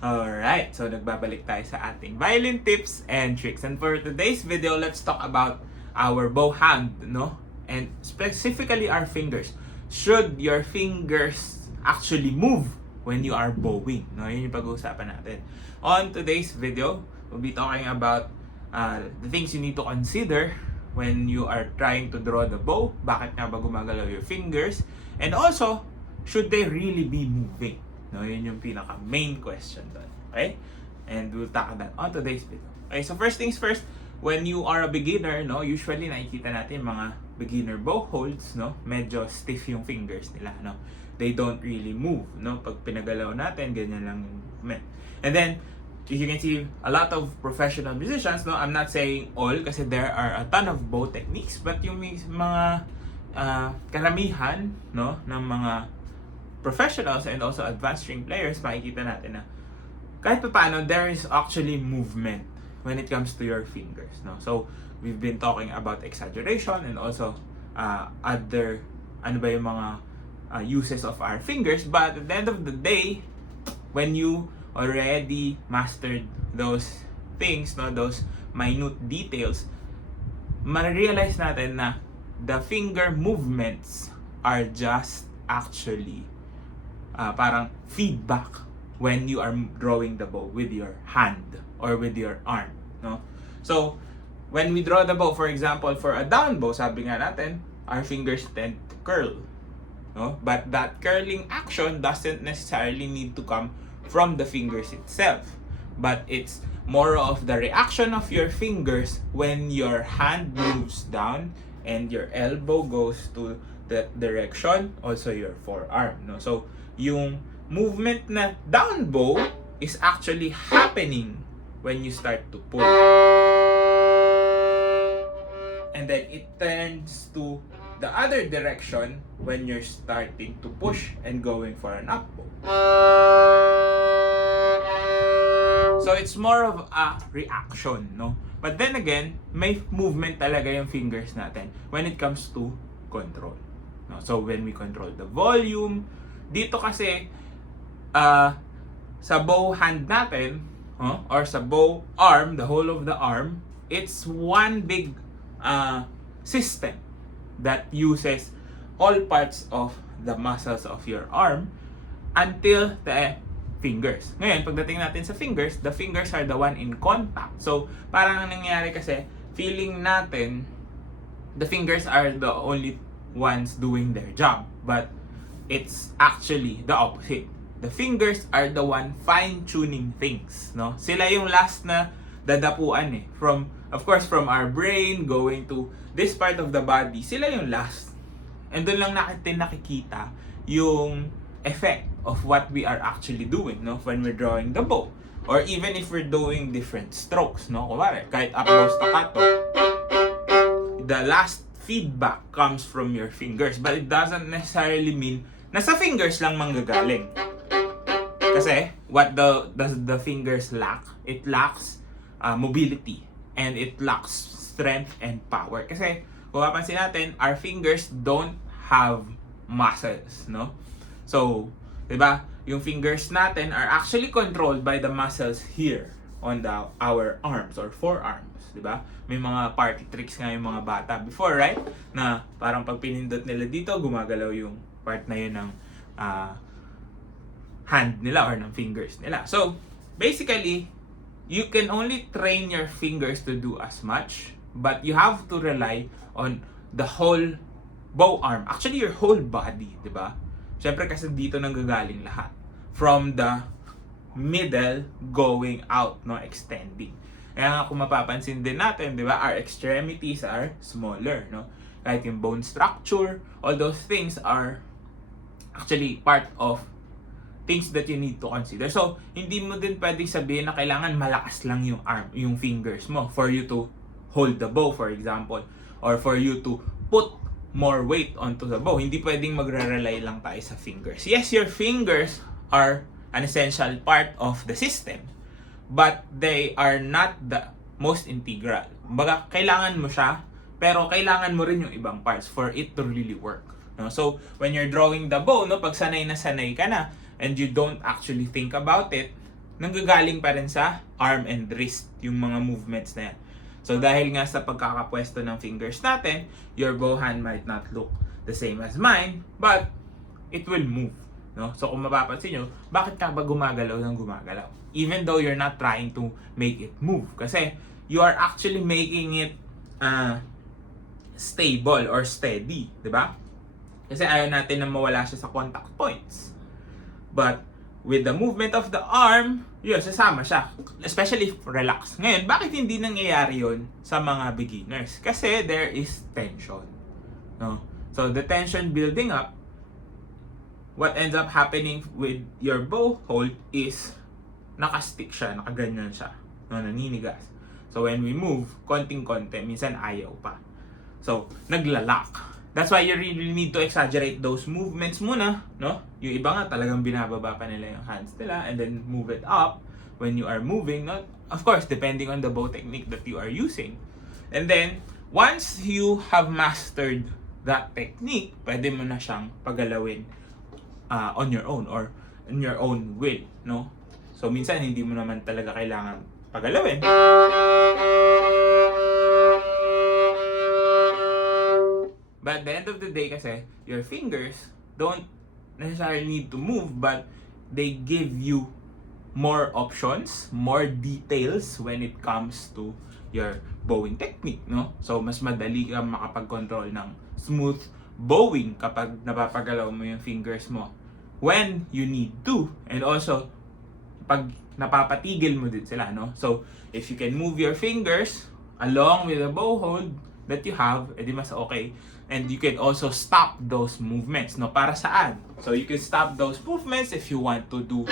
Alright, so nagbabalik tayo sa ating violin tips and tricks. And for today's video, let's talk about our bow hand, no? And specifically our fingers. Should your fingers actually move when you are bowing? No, yun yung pag-uusapan natin. On today's video, we'll be talking about the things you need to consider when you are trying to draw the bow. Bakit nga ba gumagalaw your fingers? And also, should they really be moving? No, yun yung pinaka-main question doon. Okay? And we'll tackle that on today's video. Okay, so first things first, when you are a beginner, no, usually nakikita natin mga beginner bow holds, no, medyo stiff yung fingers nila, no. They don't really move, no. Pag pinagalaw natin, ganyan lang yung movement. And then, you can see a lot of professional musicians, no. I'm not saying all kasi there are a ton of bow techniques, but yung mga karamihan, no, ng mga professionals and also advanced string players, makikita natin na kahit paano there is actually movement when it comes to your fingers, no? So we've been talking about exaggeration and also other yung mga uses of our fingers, but at the end of the day, when you already mastered those things, no, those minute details, ma-realize natin na the finger movements are just actually parang feedback when you are drawing the bow with your hand or with your arm, no? So, when we draw the bow, for example, for a down bow, sabi nga natin, our fingers tend to curl, no? But that curling action doesn't necessarily need to come from the fingers itself, but it's more of the reaction of your fingers when your hand moves down and your elbow goes to that direction, also your forearm, no? So, yung movement na down bow is actually happening when you start to pull. And then it turns to the other direction when you're starting to push and going for an up bow. So it's more of a reaction, no? But then again, may movement talaga yung fingers natin when it comes to control. No? So when we control the volume, dito kasi sa bow hand natin, or sa bow arm, the whole of the arm, it's one big system that uses all parts of the muscles of your arm until the fingers. Ngayon, pagdating natin sa fingers, the fingers are the one in contact. So, parang ang nangyayari kasi, feeling natin, the fingers are the only ones doing their job. But, it's actually the opposite. The fingers are the one fine-tuning things, no? Sila yung last na dadapuan eh. Of course, from our brain going to this part of the body, sila yung last. And doon lang natin nakikita yung effect of what we are actually doing, no? When we're drawing the bow. Or even if we're doing different strokes, no? Kumari, kahit up bow staccato, the last feedback comes from your fingers. But it doesn't necessarily mean na sa fingers lang manggagaling. Kasi, what does the fingers lack? It lacks mobility. And it lacks strength and power. Kasi, kung mapansin natin, our fingers don't have muscles, no? So, diba, yung fingers natin are actually controlled by the muscles here on our arms or forearms, diba? May mga party tricks nga yung mga bata before, right? Na parang pag pinindot nila dito, gumagalaw yung part na yun ng hand nila or ng fingers nila. So, basically, you can only train your fingers to do as much, but you have to rely on the whole bow arm. Actually, your whole body, di ba? Siyempre kasi dito nanggagaling lahat. From the middle going out, no, extending. Kaya nga kung mapapansin din natin, di ba, our extremities are smaller, no? Kahit yung bone structure, all those things are actually part of things that you need to consider. So, hindi mo din pwedeng sabihin na kailangan malakas lang yung arm, yung fingers mo for you to hold the bow, for example, or for you to put more weight onto the bow. Hindi pwedeng magre-rely lang tayo sa fingers. Yes, your fingers are an essential part of the system, but they are not the most integral. Baga, kailangan mo siya, pero kailangan mo rin yung ibang parts for it to really work. No? So, when you're drawing the bow, no, pag sanay na sanay ka na, and you don't actually think about it, nanggagaling pa rin sa arm and wrist yung mga movements na yan. So dahil nga sa pagkakapwesto ng fingers natin, your bow hand might not look the same as mine, but it will move. No? So kung mapapansin nyo, bakit ka ba gumagalaw ng gumagalaw? Even though you're not trying to make it move. Kasi you are actually making it stable or steady. Diba? Kasi ayaw natin na mawala siya sa contact points. But with the movement of the arm, yun, sasama siya. Especially if relax. Ngayon, bakit hindi nangyayari yun sa mga beginners? Kasi there is tension. No? So the tension building up, what ends up happening with your bow hold is nakastick siya, nakaganyan siya, no, naninigas. So when we move, konting-konti, minsan ayaw pa. So, naglalak. That's why you really need to exaggerate those movements muna, no? Yung iba nga talagang binababa pa nila yung hands nila and then move it up when you are moving, not, of course, depending on the bow technique that you are using. And then, once you have mastered that technique, pwede mo na siyang pagalawin on your own or in your own will, no? So minsan hindi mo naman talaga kailangan pagalawin. But at the end of the day kasi, your fingers don't necessarily need to move, but they give you more options, more details when it comes to your bowing technique, no? So mas madali kang makapag-control ng smooth bowing kapag napapagalaw mo yung fingers mo when you need to, and also pag napapatigil mo din sila, no? So if you can move your fingers along with the bow hold that you have, edi mas okay. And you can also stop those movements, no? Para saan? So you can stop those movements if you want to do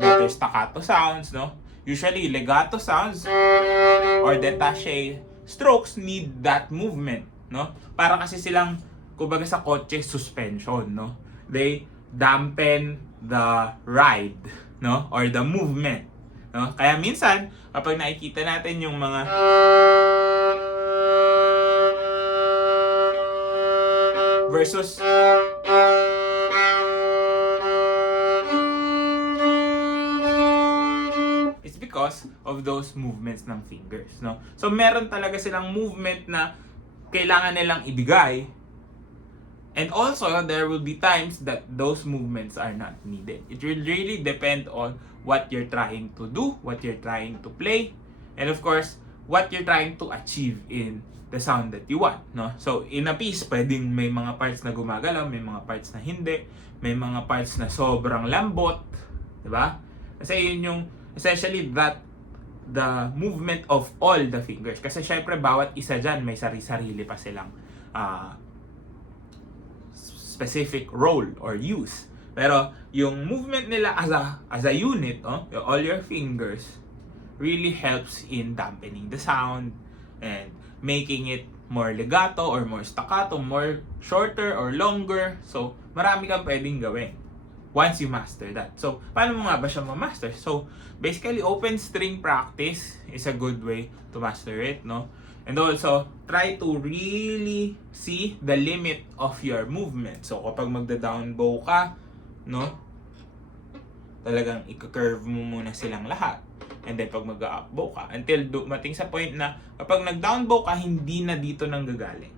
better staccato sounds, no? Usually legato sounds or detaché strokes need that movement, no? Para kasi silang, kumbaga sa kotse, suspension, no? They dampen the ride, no? Or the movement, no? Kaya minsan, kapag nakikita natin yung mga versus it's because of those movements ng fingers, no? So meron talaga silang movement na kailangan nilang ibigay, and also there will be times that those movements are not needed. It will really depend on what you're trying to do, what you're trying to play, and of course what you're trying to achieve in the sound that you want, no? So in a piece, pwedeng may mga parts na gumagalaw, may mga parts na hindi, may mga parts na sobrang lambot, di ba? Kasi yun yung essentially that the movement of all the fingers. Kasi syempre bawat isa dyan may sarili pa silang specific role or use. Pero yung movement nila as a unit, all your fingers really helps in dampening the sound and making it more legato or more staccato, more shorter or longer. So, marami kang pwedeng gawin once you master that. So, paano mo nga ba siya ma-master? So, basically, open string practice is a good way to master it, no? And also, try to really see the limit of your movement. So, kapag magda-down bow ka, no? Talagang i-curve mo muna silang lahat. And then pag mag-up bow ka, until dumating sa point na kapag nag-down bow ka, hindi na dito nang gagaling.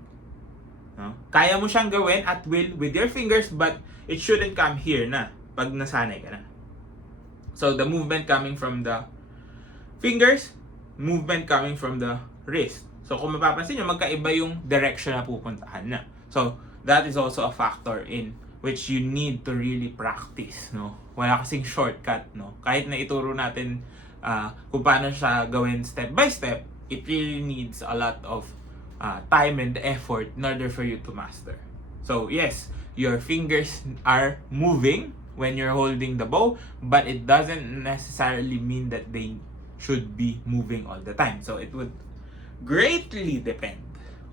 No? Kaya mo siyang gawin at will with your fingers, but it shouldn't come here na pag nasanay ka na. So the movement coming from the fingers, movement coming from the wrist. So kung mapapansin nyo, magkaiba yung direction na pupuntahan na. So that is also a factor in which you need to really practice, no? Wala kasing shortcut, no? Kahit na ituro natin kung paano siya gawin step by step, it really needs a lot of time and effort in order for you to master. So yes, your fingers are moving when you're holding the bow, but it doesn't necessarily mean that they should be moving all the time. So it would greatly depend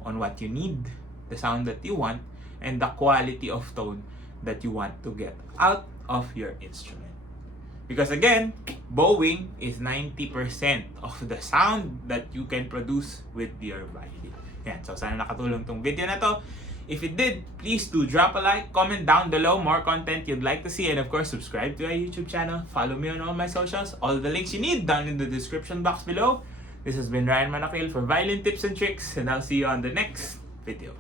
on what you need, the sound that you want, and the quality of tone that you want to get out of your instrument. Because again, bowing is 90% of the sound that you can produce with your violin. Yan. So sana nakatulong tong video na to. If you did, please do drop a like, comment down below more content you'd like to see, and of course, subscribe to our YouTube channel. Follow me on all my socials. All the links you need down in the description box below. This has been Ryan Monakil for Violin Tips and Tricks, and I'll see you on the next video.